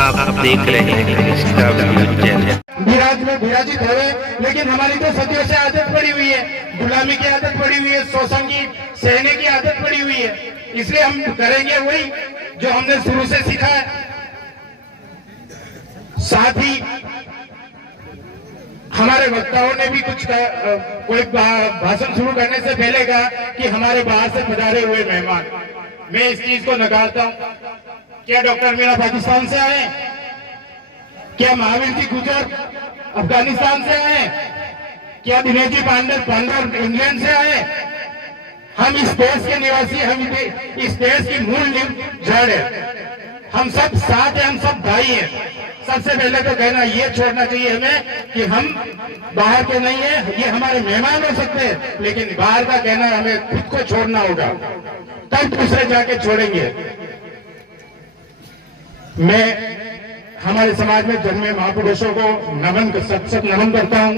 आप देख रहे हैं विराज में विराजित हुए, लेकिन हमारी तो सदियों से आदत पड़ी हुई है, गुलामी की आदत पड़ी हुई है, शोषण की सहने की आदत पड़ी हुई है। इसलिए हम करेंगे वही जो हमने शुरू से सीखा है। साथ ही हमारे वक्ताओं ने भी कुछ कोई भाषण शुरू करने से पहले कहा कि हमारे बाहर से पधारे हुए मेहमान, मैं इस चीज को नकारता हूं। क्या डॉक्टर मीणा पाकिस्तान से आए? क्या महावीर जी गुजर अफगानिस्तान से आए? क्या दिनेश जी पांडर इंग्लैंड से आए? हम इस देश के निवासी, हम इस देश की मूल जड़ है, हम सब साथ हैं, हम सब भाई हैं। सबसे पहले तो कहना ये छोड़ना चाहिए हमें कि हम बाहर के नहीं है, ये हमारे मेहमान हो सकते हैं, लेकिन बाहर का कहना हमें खुद को छोड़ना होगा, तब दूसरे जाके छोड़ेंगे। मैं हमारे समाज में जन्मे महापुरुषों को सत नमन करता हूं।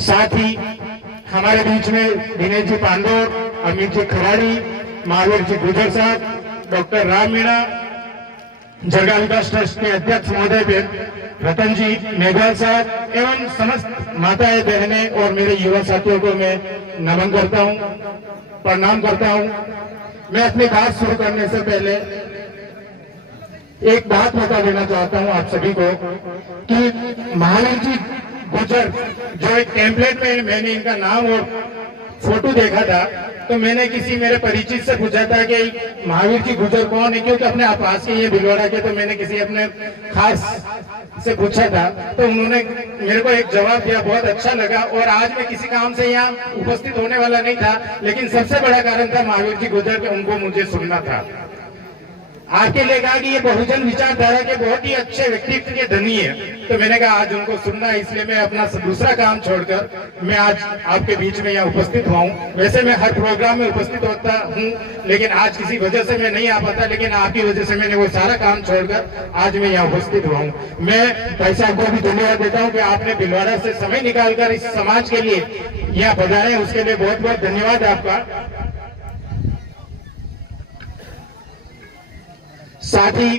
साथ ही हमारे बीच में दिनेश जी पांडोर, अमित जी खराड़ी, महावीर जी गुजर साहब, डॉक्टर राम मीणा, जरगा विकास ट्रस्ट के अध्यक्ष महोदय रतन जी मेघवाल साहब एवं समस्त माताएं बहनें और मेरे युवा साथियों को मैं नमन करता हूं, प्रणाम करता हूं। मैं अपनी बात शुरू करने से पहले एक बात बता देना चाहता हूं आप सभी को कि महावीर जी गुजर, जो एक टेम्पलेट में मैंने इनका नाम और फोटो देखा था, तो मैंने किसी मेरे परिचित से पूछा था कि महावीर जी गुजर कौन है, क्योंकि अपने पास के ये भिलवाड़ा के, तो मैंने किसी अपने खास से पूछा था, तो उन्होंने मेरे को एक जवाब दिया, बहुत अच्छा लगा। और आज मैं किसी काम से यहाँ उपस्थित होने वाला नहीं था, लेकिन सबसे बड़ा कारण था महावीर जी गुजर के, उनको मुझे सुनना था। आपके लिए कहा कि ये बहुजन विचारधारा के बहुत ही अच्छे व्यक्तित्व के धनी है, तो मैंने कहा आज उनको सुनना है, इसलिए मैं अपना दूसरा काम छोड़कर मैं आज आपके बीच में यहाँ उपस्थित हुआ हूँ। वैसे मैं हर प्रोग्राम में उपस्थित होता हूँ, लेकिन आज किसी वजह से मैं नहीं आ पाता, लेकिन आपकी वजह से मैंने वो सारा काम छोड़कर आज मैं यहाँ उपस्थित हुआ हूँ। मैं भाई साहब को भी धन्यवाद देता हूँ कि आपने भिलवाड़ा से समय निकालकर इस समाज के लिए यहाँ पधारे, उसके लिए बहुत बहुत धन्यवाद आपका। साथ ही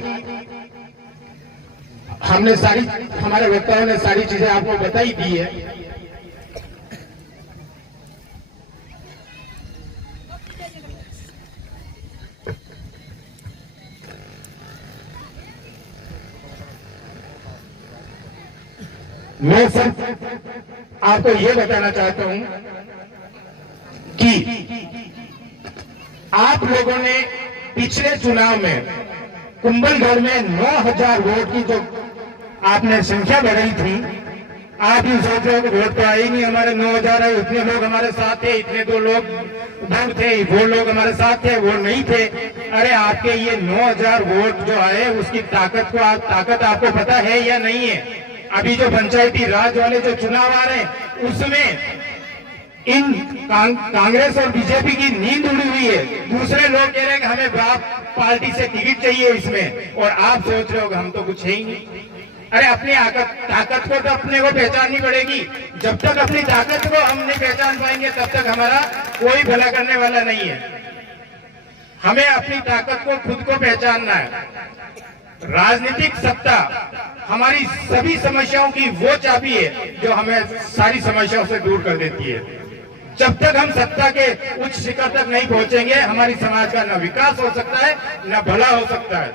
हमारे वक्ताओं ने सारी चीजें आपको बताई दी है। मैं सिर्फ आपको ये बताना चाहता हूं कि आप लोगों ने पिछले चुनाव में कुंभलगढ़ में 9000 वोट की जो आपने संख्या बढ़ाई थी, आप ही सोच रहे हो कि वोट तो आए नहीं, हमारे 9000 है, इतने लोग हमारे साथ थे, इतने दो लोग दूर थे, वो लोग हमारे साथ थे, वो नहीं थे। अरे आपके ये 9000 वोट जो आए, उसकी ताकत आपको पता है या नहीं है? अभी जो पंचायती राज वाले जो चुनाव आ रहे हैं, उसमें इन कांग्रेस और बीजेपी की नींद उड़ी हुई है। दूसरे लोग कह रहे हैं कि हमें बाप पार्टी से टिकट चाहिए इसमें, और आप सोच रहे हो कि हम तो कुछ है ही नहीं। अरे अपनी ताकत को तो अपने को पहचाननी पड़ेगी। जब तक अपनी ताकत को हम नहीं पहचान पाएंगे, तब तक हमारा कोई भला करने वाला नहीं है। हमें अपनी ताकत को खुद को पहचानना है। राजनीतिक सत्ता हमारी सभी समस्याओं की वो चाबी है जो हमें सारी समस्याओं से दूर कर देती है। जब तक हम सत्ता के उच्च शिखर तक नहीं पहुंचेंगे, हमारी समाज का न विकास हो सकता है, न भला हो सकता है।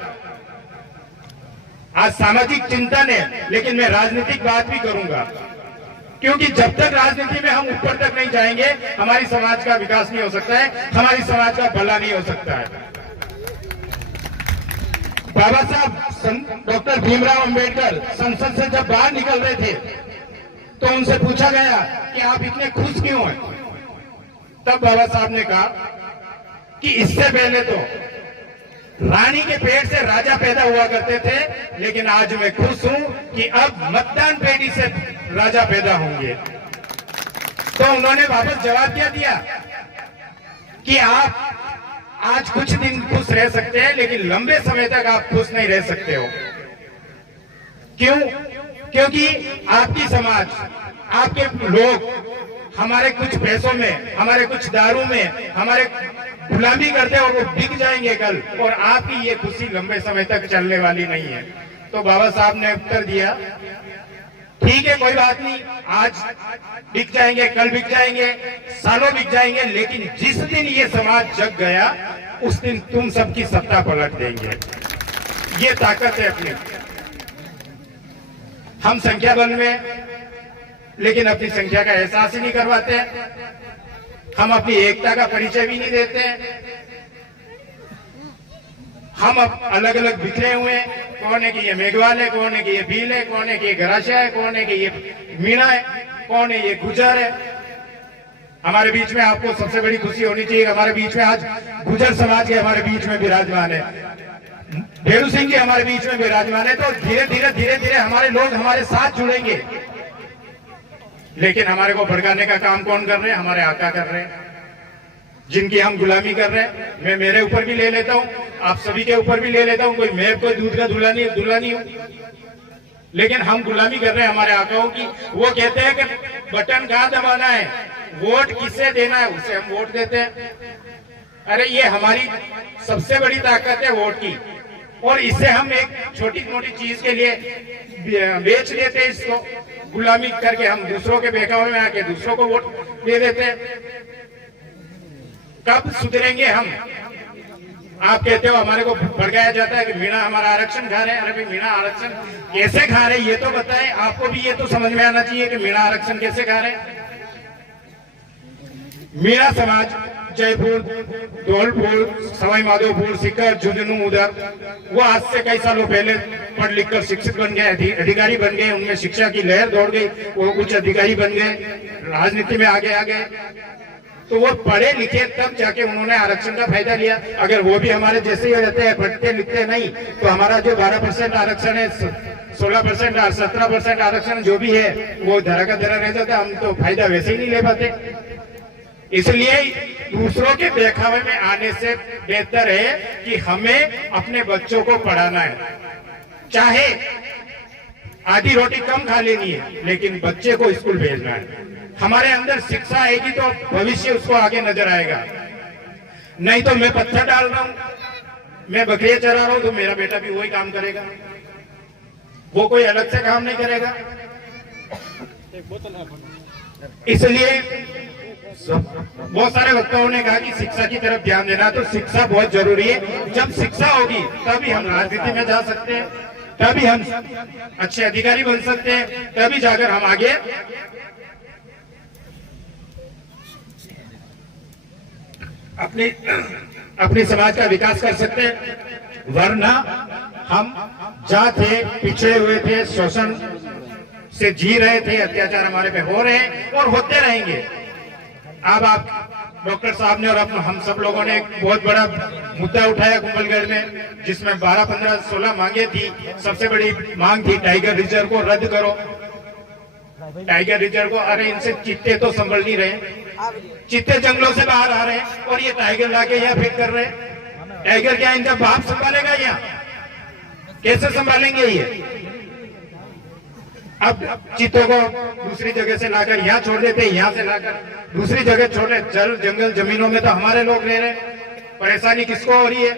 आज सामाजिक चिंतन है, लेकिन मैं राजनीतिक बात भी करूंगा, क्योंकि जब तक राजनीति में हम ऊपर तक नहीं जाएंगे, हमारी समाज का विकास नहीं हो सकता है, हमारी समाज का भला नहीं हो सकता है। बाबा साहब डॉक्टर भीमराव अंबेडकर संसद से जब बाहर निकल रहे थे, तो उनसे पूछा गया कि आप इतने खुश क्यों हैं? तब बाबा साहब ने कहा कि इससे पहले तो रानी के पेट से राजा पैदा हुआ करते थे, लेकिन आज मैं खुश हूं कि अब मतदान पेटी से राजा पैदा होंगे। तो उन्होंने वापस जवाब क्या दिया कि आप आज कुछ दिन खुश रह सकते हैं, लेकिन लंबे समय तक आप खुश नहीं रह सकते हो। क्यों? क्योंकि आपकी समाज, आपके लोग हमारे कुछ पैसों में, हमारे कुछ दारू में, हमारे गुलामी करते हैं और वो बिक जाएंगे कल, और आपकी ये खुशी लंबे समय तक चलने वाली नहीं है। तो बाबा साहब ने उत्तर दिया, ठीक है कोई बात नहीं, आज बिक जाएंगे, कल बिक जाएंगे, सालों बिक जाएंगे, लेकिन जिस दिन ये समाज जग गया उस दिन तुम सबकी सत्ता पलट देंगे। ये ताकत है अपनी। हम संख्या बल में, लेकिन अपनी संख्या का एहसास ही नहीं करवाते हैं। हम अपनी एकता का परिचय भी नहीं देते हैं। हम अब अलग अलग बिखरे हुए हैं। कौन है कि ये मेघवाल है, कौन है कि ये भील है, कौन है कि ये गराशा है, कौन है कि ये मीणा है, कौन है ये गुजर है। हमारे बीच में आपको सबसे बड़ी खुशी होनी चाहिए, हमारे बीच में आज गुजर समाज के हमारे बीच में विराजमान है, ढेरू सिंह के हमारे बीच में विराजमान है। तो धीरे धीरे हमारे लोग हमारे साथ जुड़ेंगे। लेकिन हमारे को भड़काने का काम कौन कर रहे हैं? हमारे आका कर रहे हैं, जिनकी हम गुलामी कर रहे हैं। मैं मेरे ऊपर भी ले लेता हूं, आप सभी के ऊपर भी ले लेता हूं। मैं कोई दूध का दूल्हा नहीं हूं, लेकिन हम गुलामी कर रहे हैं हमारे आकाओं की। वो कहते हैं कि बटन कहां दबाना है, वोट किसे देना है, उसे हम वोट देते हैं। अरे ये हमारी सबसे बड़ी ताकत है वोट की, और इससे हम एक छोटी मोटी चीज के लिए बेच देते हैं इसको, गुलामी करके हम दूसरों के बहकावे में आके दूसरों को वोट दे देते हैं। कब सुधरेंगे हम? आप कहते हो, हमारे को भड़काया जाता है कि मीणा हमारा आरक्षण खा रहे हैं। अरे भाई, मीणा आरक्षण कैसे खा रहे हैं ये तो बताएं। आपको भी ये तो समझ में आना चाहिए कि मीणा आरक्षण कैसे खा रहे हैं। मीणा समाज जयपुर, धौलपुर, सवाई माधोपुर, सीकर, झुंझुनू, उधर वो आज से कई सालों पहले पढ़ लिख कर शिक्षित बन गए, अधिकारी बन गए, उनमें शिक्षा की लहर दौड़ गई, वो कुछ अधिकारी बन गए, राजनीति में आगे आ गए। तो वो पढ़े लिखे तब जाके उन्होंने आरक्षण का फायदा लिया। अगर वो भी हमारे जैसे ही रहते हैं, पढ़ते लिखते नहीं, तो हमारा जो 12% आरक्षण है, 16%, 17% आरक्षण जो भी है, वो धरा का धरा रह जाता। हम तो फायदा वैसे ही नहीं ले पाते। इसलिए दूसरों के बहकावे में आने से बेहतर है कि हमें अपने बच्चों को पढ़ाना है। चाहे आधी रोटी कम खा लेनी है, लेकिन बच्चे को स्कूल भेजना है। हमारे अंदर शिक्षा आएगी तो भविष्य उसको आगे नजर आएगा। नहीं तो मैं पत्थर डाल रहा हूं, मैं बकरियां चरा रहा हूं, तो मेरा बेटा भी वही काम करेगा, वो कोई अलग से काम नहीं करेगा। इसलिए बहुत सारे वक्ताओं ने कहा कि शिक्षा की तरफ ध्यान देना, तो शिक्षा बहुत जरूरी है। जब शिक्षा होगी तभी हम राजनीति में जा सकते हैं, तभी हम अच्छे अधिकारी बन सकते हैं, तभी जाकर हम आगे अपने समाज का विकास कर सकते हैं। वरना हम जहां थे, पिछड़े हुए थे, शोषण से जी रहे थे, अत्याचार हमारे पे हो रहे हैं और होते रहेंगे। अब आप डॉक्टर साहब ने और हम सब लोगों ने एक बहुत बड़ा मुद्दा उठाया कुंभलगढ़ में, जिसमें 12, 15, 16 मांगे थी। सबसे बड़ी मांग थी टाइगर रिजर्व को रद्द करो। टाइगर रिजर्व को, अरे इनसे चित्ते तो संभल नहीं रहे, चित्ते जंगलों से बाहर आ रहे हैं और ये टाइगर लाके यहाँ फिट कर रहे हैं। टाइगर क्या इनका बाप संभालेगा? यहाँ कैसे संभालेंगे ये? अब चीतों को दूसरी जगह से लाकर यहाँ छोड़ देते, यहाँ से लाकर दूसरी जगह छोड़ रहे। जल जंगल जमीनों में तो हमारे लोग रह रहे। परेशानी किसको हो रही है?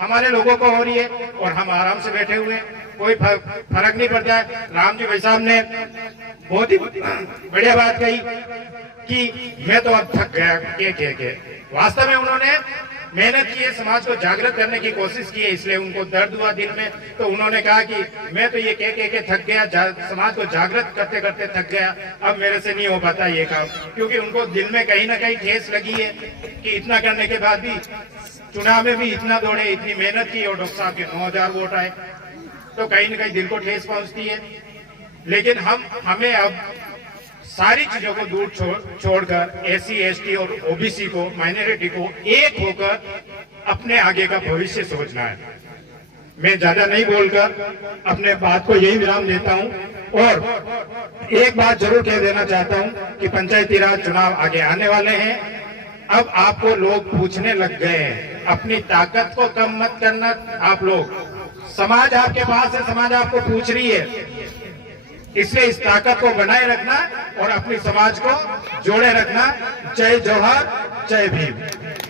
हमारे लोगों को हो रही है, और हम आराम से बैठे हुए हैं, कोई फर्क नहीं पड़ता है। राम जी भाई साहब ने बहुत ही बढ़िया बात कही कि मैं तो अब थक गया के। वास्तव में उन्होंने मेहनत की है, समाज को जागृत करने की कोशिश की है, इसलिए उनको दर्द हुआ दिल में। तो उन्होंने कहा कि मैं तो ये कह के थक गया, समाज को जागृत करते करते थक गया, अब मेरे से नहीं हो पाता ये काम। क्योंकि उनको दिल में कहीं ना कहीं ठेस लगी है कि इतना करने के बाद भी, चुनाव में भी इतना दौड़े, इतनी मेहनत की और डॉक्टर साहब के 9000 वोट आए, तो कहीं ना कहीं दिल को ठेस पहुंचती है। लेकिन हमें अब सारी चीजों को दूर छोड़कर एससी, एसटी और ओबीसी को, माइनॉरिटी को एक होकर अपने आगे का भविष्य सोचना है। मैं ज्यादा नहीं बोलकर अपने बात को यही विराम देता हूं। और एक बात जरूर कह देना चाहता हूं कि पंचायती राज चुनाव आगे आने वाले हैं। अब आपको लोग पूछने लग गए हैं, अपनी ताकत को कम मत करना। आप लोग, समाज आपके पास है, समाज आपको पूछ रही है इसलिए इस ताकत को बनाए रखना और अपनी समाज को जोड़े रखना। जय जौहर, जय भीम।